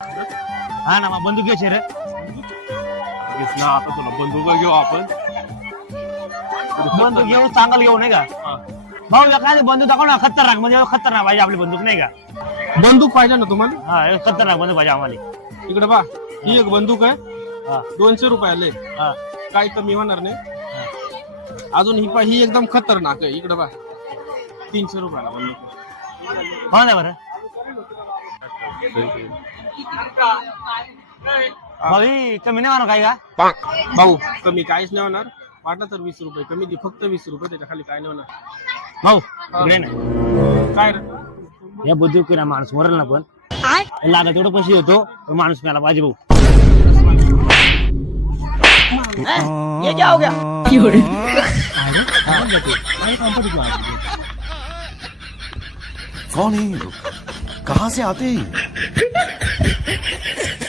हा ना मग बंदूक घ्यायची रे. ना आता तुला बंदूक घेऊ आपण. बंदूक घेऊ चांगलं घेऊ नाही का भाऊ. एखादी बंदूक दाखव ना खतरनाक म्हणजे खतरनाक पाहिजे आपली बंदूक नाही का. बंदूक पाहिजे ना तुम्हाला. हा खतरनाक बंदूक पाहिजे आम्हाला. इकडे बा ही एक बंदूक आहे. हा 200 रुपयाले. हा काही कमी होणार नाही. अजून ही एकदम खतरनाक आहे. इकडे बा 300 रुपयाला बंदूक. हो ना बरं भाऊ कमी नाही म्हणा काय का. भाऊ कमी काहीच नाही होणार. वाटलं तर 20 रुपये कमी दे. फक्त 20 रुपये. त्याच्या खाली काय नाही होणार. भाऊ इकडे ना काय रे या बंदूक ना माणूस मरेल ना पण लागत तेवढं पैसे होतो माणूस मला पाहिजे भाऊ. ये क्या हो गया? कौन है ये लोग? कहाँ से आते हैं?